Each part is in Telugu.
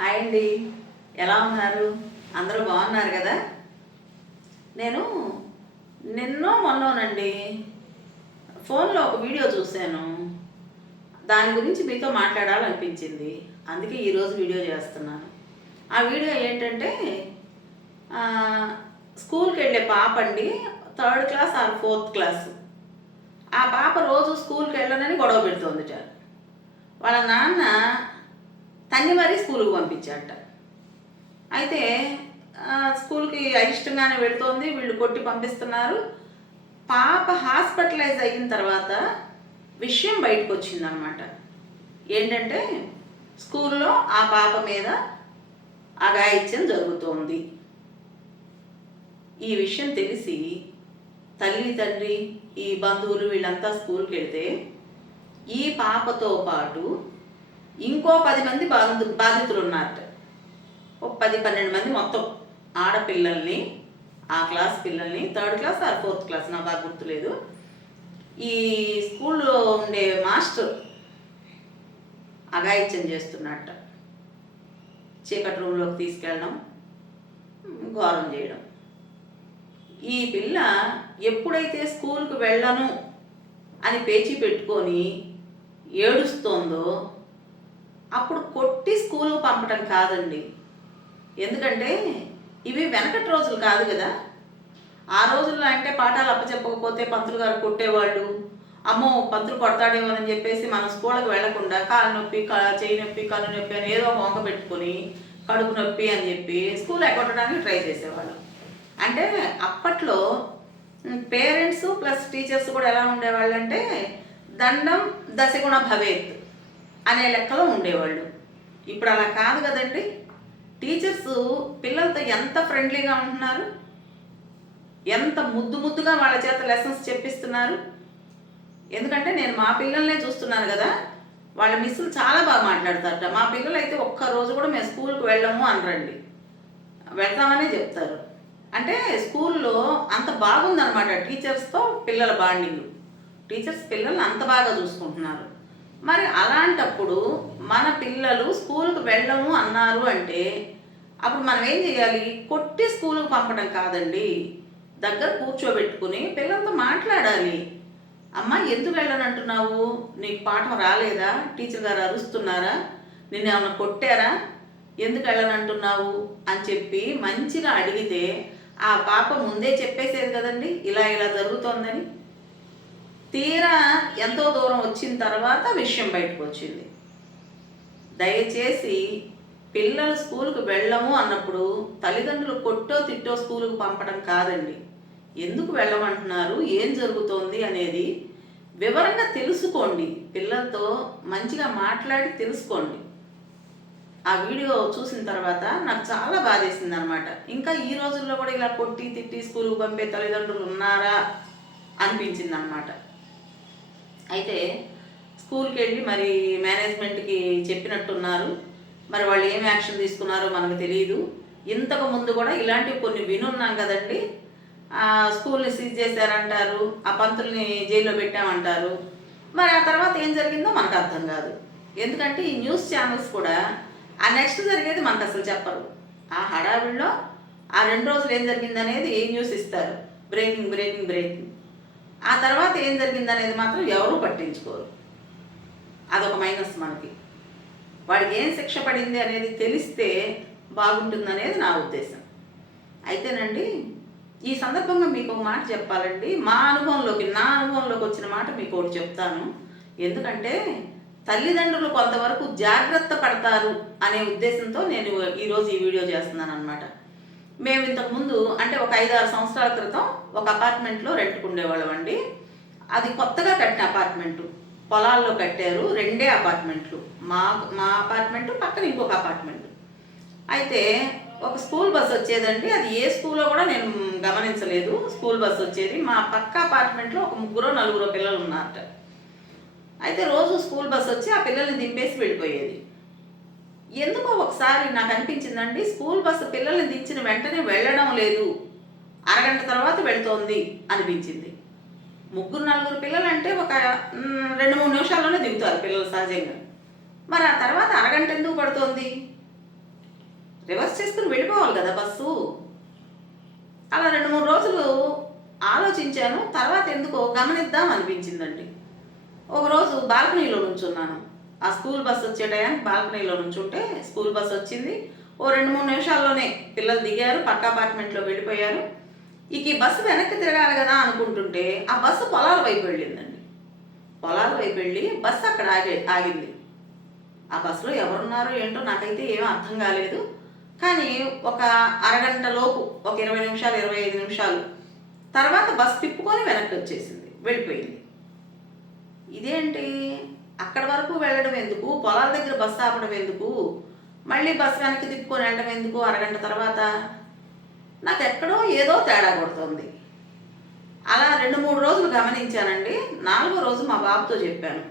హాయ్ అండి. ఎలా ఉన్నారు? అందరూ బాగున్నారు కదా? నేను నిన్నో మొన్నోనండి ఫోన్లో ఒక వీడియో చూశాను. దాని గురించి మీతో మాట్లాడాలనిపించింది. అందుకే ఈరోజు వీడియో చేస్తున్నాను. ఆ వీడియో ఏంటంటే స్కూల్కి వెళ్ళే పాప అండి third class or fourth class. ఆ పాప రోజు స్కూల్కి వెళ్ళనని గొడవ పెడుతోందిట. వాళ్ళ నాన్న తన్ని మరీ స్కూల్కి పంపించాట అయితే స్కూల్కి అయిష్టంగానే వెళుతోంది వీళ్ళు కొట్టి పంపిస్తున్నారు. పాప హాస్పిటలైజ్ అయిన తర్వాత విషయం బయటకు వచ్చిందనమాట ఏంటంటే స్కూల్లో ఆ పాప మీద అగాయిత్యం జరుగుతోంది. ఈ విషయం తెలిసి తల్లి తండ్రి ఈ బంధువులు వీళ్ళంతా స్కూల్కి వెళ్తే ఈ పాపతో పాటు ఇంకో పది మంది బాధ బాధితులు ఉన్నారట ఒక పది పన్నెండు మంది మొత్తం ఆడపిల్లల్ని ఆ క్లాస్ పిల్లల్ని third class or fourth class నాకు బాగా గుర్తులేదు. ఈ స్కూల్లో ఉండే మాస్టర్ అఘాయిత్యం చేస్తున్నట్ట చీకటి రూమ్లోకి తీసుకెళ్ళడం ఘోరం చేయడం. ఈ పిల్ల ఎప్పుడైతే స్కూల్కి వెళ్ళను అని పేచి పెట్టుకొని ఏడుస్తోందో అప్పుడు కొట్టి స్కూల్కి పంపడం కాదండి. ఎందుకంటే ఇవి వెనకటి రోజులు కాదు కదా. ఆ రోజుల్లో అంటే పాఠాలు అప్పచెప్పకపోతే పంతులు గారు కొట్టేవాళ్ళు. అమ్మో పంతులు కొడతాడేమో అని చెప్పేసి మనం స్కూల్కి వెళ్ళకుండా కాలు నొప్పి చేయి నొప్పి కళ్ళు నొప్పి అని ఏదో వంక పెట్టుకొని కడుపు నొప్పి అని చెప్పి స్కూల్ ఎగ్గొట్టడానికి ట్రై చేసేవాళ్ళు. అంటే అప్పట్లో పేరెంట్స్ ప్లస్ టీచర్స్ కూడా ఎలా ఉండేవాళ్ళు అంటే దండం దశగుణ భవేత్ అనే లెక్కలో ఉండేవాళ్ళు. ఇప్పుడు అలా కాదు కదండి. టీచర్స్ పిల్లలతో ఎంత ఫ్రెండ్లీగా ఉంటున్నారు? ఎంత ముద్దు ముద్దుగా వాళ్ళ చేత లెసన్స్ చెప్పిస్తున్నారు? ఎందుకంటే నేను మా పిల్లల్నే చూస్తున్నాను కదా. వాళ్ళ మిస్సులు చాలా బాగా మాట్లాడతారట. మా పిల్లలు అయితే ఒక్క రోజు కూడా మేము స్కూల్కి వెళ్ళము అనరండి. వెళ్తామనే చెప్తారు. అంటే స్కూల్లో అంత బాగుందనమాట టీచర్స్తో పిల్లల బాండింగ్. టీచర్స్ పిల్లల్ని అంత బాగా చూసుకుంటున్నారు. మరి అలాంటప్పుడు మన పిల్లలు స్కూల్కి వెళ్ళము అన్నారు అంటే అప్పుడు మనం ఏం చేయాలి? కొట్టి స్కూల్కి పంపడం కాదండి. దగ్గర కూర్చోబెట్టుకుని పిల్లలతో మాట్లాడాలి. అమ్మ ఎందుకు వెళ్ళనంటున్నావు? నీకు పాఠం రాలేదా? టీచర్ గారు అరుస్తున్నారా? నిన్ను ఏమైనా కొట్టారా? ఎందుకు వెళ్ళనంటున్నావు? అని చెప్పి మంచిగా అడిగితే ఆ పాప ముందే చెప్పేసేది కదండి ఇలా ఇలా జరుగుతోందని. తీరా ఎంతో దూరం వచ్చిన తర్వాత విషయం బయటకు వచ్చింది. దయచేసి పిల్లలు స్కూల్కి వెళ్ళము అన్నప్పుడు తల్లిదండ్రులు కొట్టో తిట్టో స్కూల్కి పంపడం కాదండి. ఎందుకు వెళ్ళమంటున్నారు? ఏం జరుగుతోంది అనేది వివరంగా తెలుసుకోండి. పిల్లలతో మంచిగా మాట్లాడి తెలుసుకోండి. ఆ వీడియో చూసిన తర్వాత నాకు చాలా బాధేసింది అనమాట ఇంకా ఈ రోజుల్లో కూడా ఇలా కొట్టి తిట్టి స్కూల్కి పంపే తల్లిదండ్రులు ఉన్నారా అనిపించింది అనమాట అయితే స్కూల్కి వెళ్ళి మరి మేనేజ్మెంట్కి చెప్పినట్టున్నారు. మరి వాళ్ళు ఏం యాక్షన్ తీసుకున్నారో మనకు తెలియదు ఇంతకు ముందు కూడా ఇలాంటివి కొన్ని వినున్నాం కదండి. స్కూల్ని సీజ్ చేశారంటారు ఆ పంతుల్ని జైల్లో పెట్టామంటారు. మరి ఆ తర్వాత ఏం జరిగిందో మనకు అర్థం కాదు. ఎందుకంటే ఈ న్యూస్ ఛానల్స్ కూడా ఆ నెక్స్ట్ జరిగేది మనకు అసలు చెప్పరు. ఆ హడావిడిలో ఆ రెండు రోజులు ఏం జరిగిందనేది న్యూస్ ఇస్తారు. Breaking breaking breaking. ఆ తర్వాత ఏం జరిగిందనేది మాత్రం ఎవరూ పట్టించుకోరు. అదొక మైనస్ మనకి. వాడికి ఏం శిక్ష పడింది అనేది తెలిస్తే బాగుంటుందనేది నా ఉద్దేశం. అయితేనండి ఈ సందర్భంగా మీకు ఒక మాట చెప్పాలండి. మా అనుభవంలోకి నా అనుభవంలోకి వచ్చిన మాట మీకు ఒకటి చెప్తాను. ఎందుకంటే తల్లిదండ్రులు కొంతవరకు జాగ్రత్త పడతారు అనే ఉద్దేశంతో నేను ఈరోజు ఈ వీడియో చేస్తున్నాను అనమాట మేము ఇంతకు ముందు అంటే ఒక ఐదు ఆరు సంవత్సరాల క్రితం ఒక అపార్ట్మెంట్లో రెంట్కు ఉండేవాళ్ళం అండి. అది కొత్తగా కట్టిన అపార్ట్మెంట్. పొలాల్లో కట్టారు రెండే అపార్ట్మెంట్లు. మా మా అపార్ట్మెంట్ పక్కన ఇంకొక అపార్ట్మెంట్. అయితే ఒక స్కూల్ బస్ వచ్చేదండి. అది ఏ స్కూల్లో కూడా నేను గమనించలేదు. స్కూల్ బస్ వచ్చేది. మా పక్క అపార్ట్మెంట్లో ఒక ముగ్గురో నలుగురో పిల్లలు ఉన్నారట అయితే రోజు స్కూల్ బస్ వచ్చి ఆ పిల్లల్ని దింపేసి వెళ్ళిపోయేది. ఎందుకో ఒకసారి నాకు అనిపించిందండి స్కూల్ బస్సు పిల్లల్ని దించిన వెంటనే వెళ్ళడం లేదు. అరగంట తర్వాత వెళ్తోంది అనిపించింది. ముగ్గురు నలుగురు పిల్లలు అంటే ఒక రెండు మూడు నిమిషాల్లోనే దిగుతారు పిల్లలు సహజంగా. మరి ఆ తర్వాత అరగంట ఎందుకు పడుతోంది? రివర్స్ చేసుకుని వెళ్ళిపోవాలి కదా బస్సు. అలా రెండు మూడు రోజులు ఆలోచించాను తర్వాత ఎందుకో గమనిద్దాం అనిపించిందండి. ఒకరోజు బాల్కనీలో నుంచున్నాను. ఆ స్కూల్ బస్ వచ్చే టయానికి బాల్కనీలో నుంచి ఉంటే స్కూల్ బస్ వచ్చింది. ఓ రెండు మూడు నిమిషాల్లోనే పిల్లలు దిగారు పక్క అపార్ట్మెంట్లో వెళ్ళిపోయారు. ఇక ఈ బస్సు వెనక్కి తిరగాలి కదా అనుకుంటుంటే ఆ బస్సు పొలాల వైపు వెళ్ళిందండి. పొలాల వైపు వెళ్ళి బస్సు అక్కడ ఆగే ఆగింది. ఆ బస్సులో ఎవరున్నారో ఏంటో నాకైతే ఏమీ అర్థం కాలేదు. కానీ ఒక అరగంట లోపు ఒక ఇరవై నిమిషాలు ఇరవై ఐదు నిమిషాలు తర్వాత బస్ తిప్పుకొని వెనక్కి వచ్చేసింది వెళ్ళిపోయింది. ఇదేంటి? అక్కడ వరకు వెళ్ళడం ఎందుకు? పొలాల దగ్గర బస్సు ఆపడం ఎందుకు? మళ్ళీ బస్సు వెనక్కి తిప్పుకొని వెళ్ళడం ఎందుకు? అరగంట తర్వాత? నాకు ఎక్కడో ఏదో తేడా కొడుతుంది. అలా రెండు మూడు రోజులు గమనించానండి. నాలుగో రోజు మా బాబుతో చెప్పాను.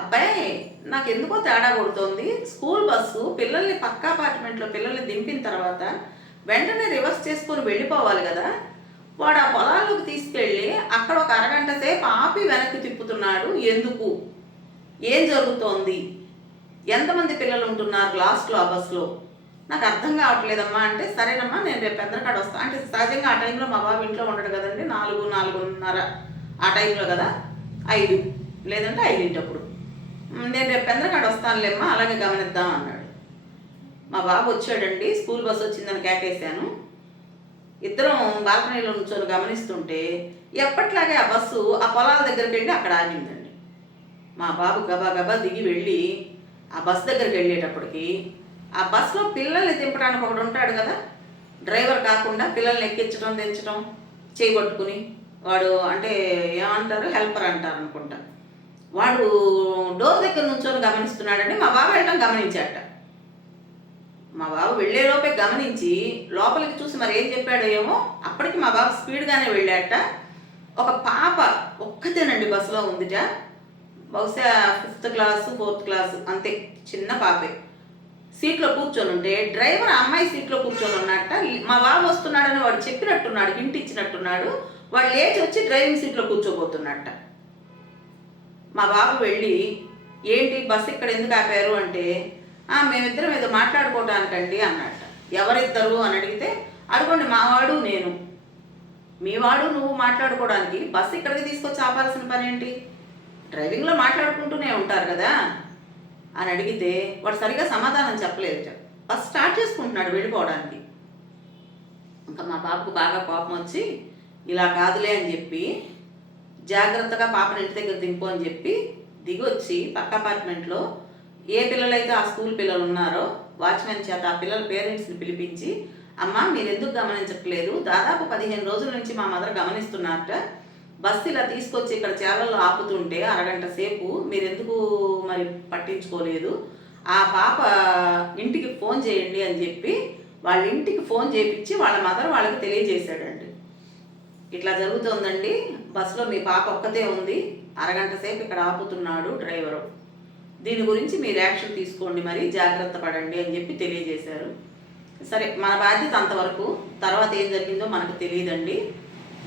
అబ్బాయి నాకు ఎందుకో తేడా కొడుతోంది. స్కూల్ బస్సు పిల్లల్ని పక్క అపార్ట్మెంట్లో పిల్లల్ని దింపిన తర్వాత వెంటనే రివర్స్ చేసుకొని వెళ్ళిపోవాలి కదా. వాడు ఆ పొలాల్లోకి తీసుకెళ్ళి అక్కడ ఒక అరగంట సేపు ఆపి వెనక్కి తిప్పుతున్నాడు. ఎందుకు? ఏం జరుగుతోంది? ఎంతమంది పిల్లలు ఉంటున్నారు లాస్ట్లో ఆ బస్సులో నాకు అర్థం కావట్లేదమ్మా అంటే సరేనమ్మా నేను రేపు పెద్దరకాడ వస్తాను అంటే సహజంగా ఆ టైంలో మా బాబు ఇంట్లో ఉండడు కదండి నాలుగు నాలుగున్నర ఆ టైంలో కదా? ఐదు. లేదంటే ఐదింటప్పుడు. నేను రేపు పెద్దరకాడ వస్తానులేమ్మా అలాగే గమనిద్దాం అన్నాడు. మా బాబు వచ్చాడండి స్కూల్ బస్ వచ్చిందని కేకేశాను. ఇద్దరం బాల్కనీలో నుంచొని గమనిస్తుంటే ఎప్పట్లాగే ఆ బస్సు ఆ పొలాల దగ్గరికి వెళ్ళి అక్కడ ఆగింది. మా బాబు గబా గబా దిగి వెళ్ళి ఆ బస్ దగ్గరికి వెళ్ళేటప్పటికి ఆ బస్సులో పిల్లల్ని దింపడానికి ఒకడు ఉంటాడు కదా? డ్రైవర్ కాకుండా పిల్లల్ని ఎక్కించడం దించడం చేయబట్టుకుని వాడు అంటే ఏమంటారు? హెల్పర్ అంటారు అనుకుంటా. వాడు డోర్ దగ్గర నుంచొని గమనిస్తున్నాడని మా బాబు వెళ్ళడం గమనించాట మా బాబు వెళ్ళేలోపే గమనించి లోపలికి చూసి మరి ఏం చెప్పాడో ఏమో అప్పటికి మా బాబు స్పీడ్గానే వెళ్ళాట ఒక పాప ఒక్కతేనండి బస్సులో ఉందిట. బహుశా ఫిఫ్త్ క్లాసు ఫోర్త్ క్లాసు అంతే చిన్న పాపే. సీట్లో కూర్చొని ఉంటే డ్రైవర్ ఆ అమ్మాయి సీట్లో కూర్చొని ఉన్నట్ట మా బాబు వస్తున్నాడని వాడు చెప్పినట్టున్నాడు హింట్ ఇచ్చినట్టున్నాడు వాడు లేచి వచ్చి డ్రైవింగ్ సీట్లో కూర్చోబోతున్నట్ట. మా బాబు వెళ్ళి ఏంటి బస్సు ఇక్కడ ఎందుకు ఆపారు? అంటే మేమిద్దరం ఏదో మాట్లాడుకోవటానికండి అన్నట్ట. ఎవరిద్దరు? అని అడిగితే అడుగుండి మావాడు నేను. మీవాడు నువ్వు మాట్లాడుకోవడానికి బస్సు ఇక్కడికి తీసుకొచ్చి ఆపాల్సిన పని ఏంటి డ్రైవింగ్లో మాట్లాడుకుంటూనే ఉంటారు కదా? అని అడిగితే వాడు సరిగా సమాధానం చెప్పలేదు. ఫస్ట్ స్టార్ట్ చేసుకుంటున్నాడు వెళ్ళిపోవడానికి. ఇంకా మా బాబుకు బాగా కోపం వచ్చి ఇలా కాదులే అని చెప్పి జాగ్రత్తగా పాపని ఇంటి దగ్గర దింపు అని చెప్పి దిగొచ్చి పక్క అపార్ట్మెంట్లో ఏ పిల్లలైతే ఆ స్కూల్ పిల్లలు ఉన్నారో వాచ్మెన్ చేత ఆ పిల్లల పేరెంట్స్ని పిలిపించి అమ్మ మీరు ఎందుకు గమనించట్లేదు? దాదాపు పదిహేను రోజుల నుంచి మా మదర్ గమనిస్తున్నారట. బస్సు ఇలా తీసుకొచ్చి ఇక్కడ చేలల్లో ఆపుతుంటే అరగంట సేపు మీరు ఎందుకు మరి పట్టించుకోలేదు? ఆ పాప ఇంటికి ఫోన్ చేయండి అని చెప్పి వాళ్ళ ఇంటికి ఫోన్ చేయించి వాళ్ళ మదర్ వాళ్ళకి తెలియజేశాడండి. ఇట్లా జరుగుతోందండి. బస్సులో మీ పాప ఒక్కతే ఉంది. అరగంట సేపు ఇక్కడ ఆపుతున్నాడు డ్రైవరు. దీని గురించి మీరు యాక్షన్ తీసుకోండి మరి జాగ్రత్త పడండి అని చెప్పి తెలియజేశారు. సరే మన బాధ్యత అంతవరకు. తర్వాత ఏం జరిగిందో మనకు తెలియదండి.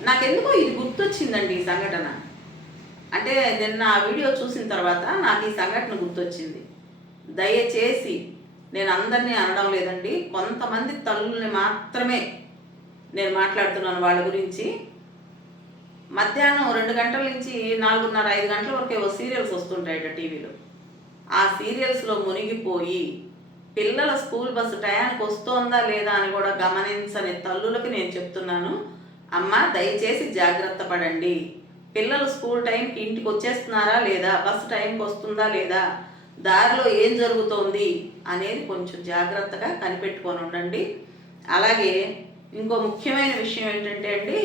నాకెందుకో ఇది గుర్తొచ్చిందండి ఈ సంఘటన. అంటే నిన్న ఆ వీడియో చూసిన తర్వాత నాకు ఈ సంఘటన గుర్తొచ్చింది. దయచేసి నేను అందరినీ అనడం లేదండి కొంతమంది తల్లుల్ని మాత్రమే నేను మాట్లాడుతున్నాను వాళ్ళ గురించి. మధ్యాహ్నం రెండు గంటల నుంచి నాలుగున్నర ఐదు గంటల వరకు ఏవో సీరియల్స్ వస్తుంటాయట టీవీలో. ఆ సీరియల్స్లో మునిగిపోయి పిల్లల స్కూల్ బస్సు టయానికి వస్తోందా లేదా అని కూడా గమనించని తల్లులకి నేను చెప్తున్నాను. అమ్మ దయచేసి జాగ్రత్త పడండి. పిల్లలు స్కూల్ టైంకి ఇంటికి వచ్చేస్తున్నారా లేదా? బస్సు టైంకి వస్తుందా లేదా? దారిలో ఏం జరుగుతోంది? అనేది కొంచెం జాగ్రత్తగా కనిపెట్టుకొని ఉండండి. అలాగే ఇంకో ముఖ్యమైన విషయం ఏంటంటే అండి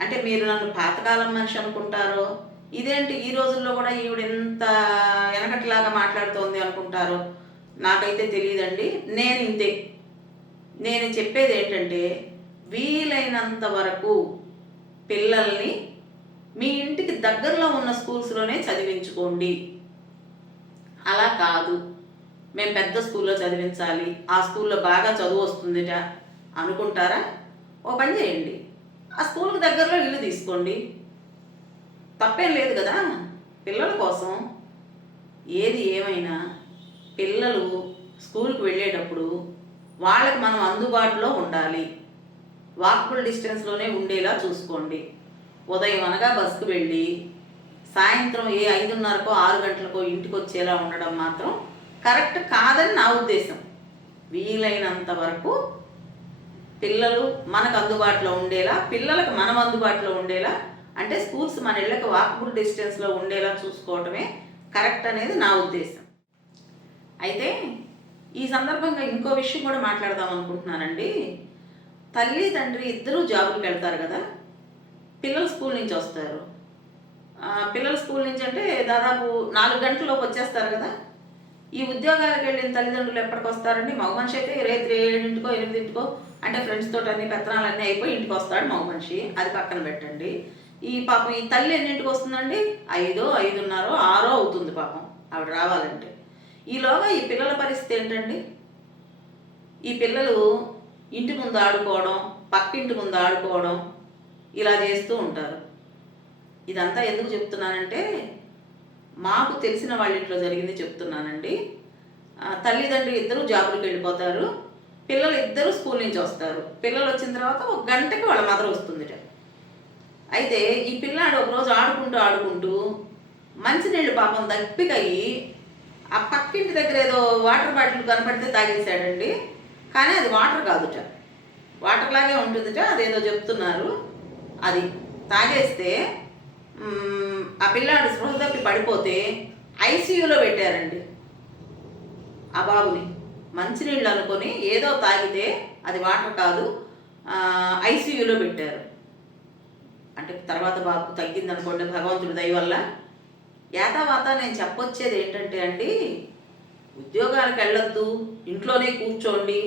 అంటే మీరు నన్ను పాతకాలం మనిషి అనుకుంటారో ఇదేంటి ఈ రోజుల్లో కూడా ఈవిడ ఎంత వెనకటిలాగా మాట్లాడుతోంది అనుకుంటారో నాకైతే తెలియదండి. నేను ఇంతే. నేను చెప్పేది ఏంటంటే వీలైనంత వరకు పిల్లల్ని మీ ఇంటికి దగ్గరలో ఉన్న స్కూల్స్లోనే చదివించుకోండి. అలా కాదు. మేము పెద్ద స్కూల్లో చదివించాలి. ఆ స్కూల్లో బాగా చదువు వస్తుందిట అనుకుంటారా? ఓ పని చేయండి. ఆ స్కూల్కి దగ్గరలో ఇల్లు తీసుకోండి. తప్పేం లేదు కదా పిల్లల కోసం. ఏది ఏమైనా పిల్లలు స్కూల్కి వెళ్ళేటప్పుడు వాళ్ళకి మనం అందుబాటులో ఉండాలి. వాకబుల్ డిస్టెన్స్లోనే ఉండేలా చూసుకోండి. ఉదయం అనగా బస్సుకు వెళ్ళి సాయంత్రం ఏ ఐదున్నరకో ఆరు గంటలకో ఇంటికి వచ్చేలా ఉండడం మాత్రం కరెక్ట్ కాదని నా ఉద్దేశం. వీలైనంత వరకు పిల్లలు మనకు అందుబాటులో ఉండేలా పిల్లలకు మనం అందుబాటులో ఉండేలా అంటే స్కూల్స్ మన ఇళ్ళకి వాకబుల్ డిస్టెన్స్లో ఉండేలా చూసుకోవటమే కరెక్ట్ అనేది నా ఉద్దేశం. అయితే ఈ సందర్భంగా ఇంకో విషయం కూడా మాట్లాడదాం అనుకుంటున్నానండి. తల్లి తండ్రి ఇద్దరూ జాబులకు వెళ్తారు కదా? పిల్లలు స్కూల్ నుంచి వస్తారు. పిల్లలు స్కూల్ నుంచి అంటే దాదాపు నాలుగు గంటలలోపు వచ్చేస్తారు కదా? ఈ ఉద్యోగాలకు వెళ్ళిన తల్లిదండ్రులు ఎప్పటికి వస్తారండి? మగ మనిషి అయితే రేత్రి ఏడింటికో ఎనిమిదింటికో అంటే ఫ్రెండ్స్ తోటి అన్ని పెత్తనాలు అన్నీ అయిపోయి ఇంటికి వస్తాడు మగ మనిషి. అది పక్కన పెట్టండి. ఈ పాపం ఈ తల్లి ఎన్నింటికి వస్తుందండి? ఐదో ఐదున్నరో ఆరో అవుతుంది పాపం. ఆవిడ రావాలంటే. ఈలోగా ఈ పిల్లల పరిస్థితి ఏంటండి? ఈ పిల్లలు ఇంటి ముందు ఆడుకోవడం పక్కింటి ముందు ఆడుకోవడం ఇలా చేస్తూ ఉంటారు. ఇదంతా ఎందుకు చెప్తున్నానంటే మాకు తెలిసిన వాళ్ళ ఇంట్లో జరిగింది చెప్తున్నానండి. తల్లిదండ్రులు ఇద్దరు జాబులకు వెళ్ళిపోతారు. పిల్లలు ఇద్దరు స్కూల్ నుంచి వస్తారు. పిల్లలు వచ్చిన తర్వాత ఒక గంటకి వాళ్ళ మదర్ వస్తుంది అయితే ఈ పిల్లాడు ఒకరోజు ఆడుకుంటూ ఆడుకుంటూ మంచినీళ్ళు పాపం దప్పికయ్యి ఆ పక్కింటి దగ్గర ఏదో వాటర్ బాటిల్ కనపడితే తాగేశాడండి. కానీ అది వాటర్ కాదుట. వాటర్ లాగే ఉంటుందిట అదేదో చెప్తున్నారు. అది తాగేస్తే ఆ పిల్లాడు స్పృహ తప్పి పడిపోతే ఐసీయూలో పెట్టారండి. ఆ బాబుని మంచినీళ్ళు అనుకొని ఏదో తాగితే అది వాటర్ కాదు ఐసీయూలో పెట్టారు. అంటే తర్వాత బాబు తగ్గిందనుకోండి భగవంతుడి దయ వల్ల. యాతావాత నేను చెప్పొచ్చేది ఏంటంటే అండి ఉద్యోగాలకు వెళ్ళొద్దు ఇంట్లోనే కూర్చోండి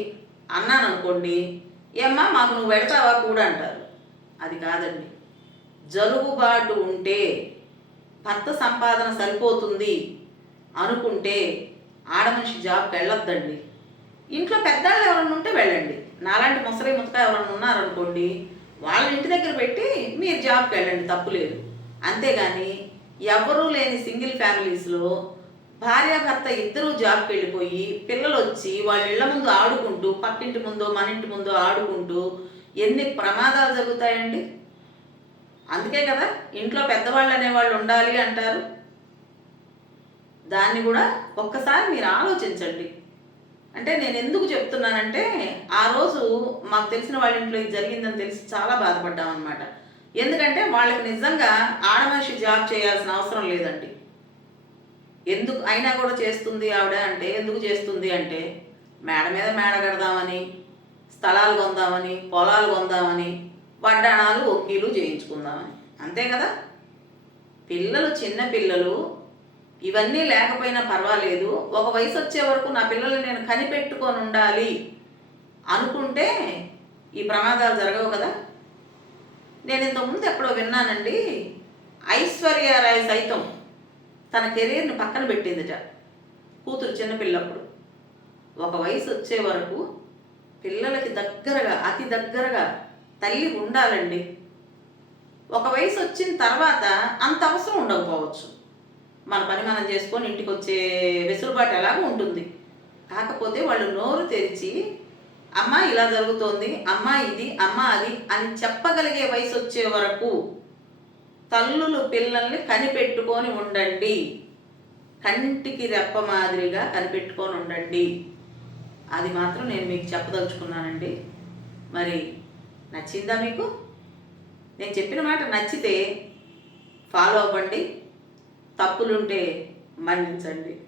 అన్నాను అనుకోండి ఏమ్మా మాకు నువ్వు పెడతావా కూడా అంటారు. అది కాదండి. జరుగుబాటు ఉంటే భర్త సంపాదన సరిపోతుంది అనుకుంటే ఆడమనిషి జాబ్కి వెళ్ళొద్దండి ఇంట్లో పెద్దవాళ్ళు ఎవరైనా ఉంటే వెళ్ళండి. నాలాంటి ముసలి ముతక ఎవరైనా ఉన్నారనుకోండి వాళ్ళ ఇంటి దగ్గర పెట్టి మీరు జాబ్కి వెళ్ళండి తప్పులేదు అంతేగాని ఎవరూ లేని సింగిల్ ఫ్యామిలీస్లో భార్యాభర్త ఇద్దరూ జాబ్కి వెళ్ళిపోయి పిల్లలు వచ్చి వాళ్ళ ఇళ్ళ ముందు ఆడుకుంటూ పక్కింటి ముందో మన ఇంటి ముందో ఆడుకుంటూ ఎన్ని ప్రమాదాలు జరుగుతాయండి? అందుకే కదా ఇంట్లో పెద్దవాళ్ళు అనేవాళ్ళు ఉండాలి అంటారు. దాన్ని కూడా ఒక్కసారి మీరు ఆలోచించండి. అంటే నేను ఎందుకు చెప్తున్నానంటే ఆ రోజు మాకు తెలిసిన వాళ్ళ ఇంట్లో ఇది జరిగిందని తెలిసి చాలా బాధపడ్డామన్నమాట. ఎందుకంటే వాళ్ళకి నిజంగా ఆడమనిషి జాబ్ చేయాల్సిన అవసరం లేదండి. ఎందుకు అయినా కూడా చేస్తుంది ఆవిడ అంటే ఎందుకు చేస్తుంది అంటే మేడ మీద మేడ కడదామని స్థలాలు కొందామని పొలాలు కొందామని వడ్డాణాలు ఒక్కీలు చేయించుకుందామని. అంతే కదా? పిల్లలు చిన్న పిల్లలు ఇవన్నీ లేకపోయినా పర్వాలేదు. ఒక వయసు వచ్చే వరకు నా పిల్లల్ని నేను కనిపెట్టుకొని ఉండాలి అనుకుంటే ఈ ప్రమాదాలు జరగవు కదా? నేను ఇంతకుముందు ఎప్పుడో విన్నానండి ఐశ్వర్య రాయ్ సైతం తన కెరీర్ని పక్కన పెట్టిందిట. కూతురు చిన్నపిల్లప్పుడు ఒక వయసు వచ్చే వరకు పిల్లలకి దగ్గరగా అతి దగ్గరగా తల్లి ఉండాలండి. ఒక వయసు వచ్చిన తర్వాత అంత అవసరం ఉండకపోవచ్చు. మన పని మనం చేసుకొని ఇంటికి వచ్చే వెసులుబాటు ఎలాగో ఉంటుంది. కాకపోతే వాళ్ళు నోరు తెరిచి అమ్మ ఇలా జరుగుతోంది. అమ్మ ఇది అమ్మ అది అని చెప్పగలిగే వయసు వచ్చే వరకు తల్లులు పిల్లల్ని కనిపెట్టుకొని ఉండండి. కంటికి రెప్ప మాదిరిగా కనిపెట్టుకొని ఉండండి. అది మాత్రం నేను మీకు చెప్పదలుచుకున్నానండి. మరి నచ్చిందా మీకు? నేను చెప్పిన మాట నచ్చితే ఫాలో అవ్వండి తప్పులుంటే మన్నించండి.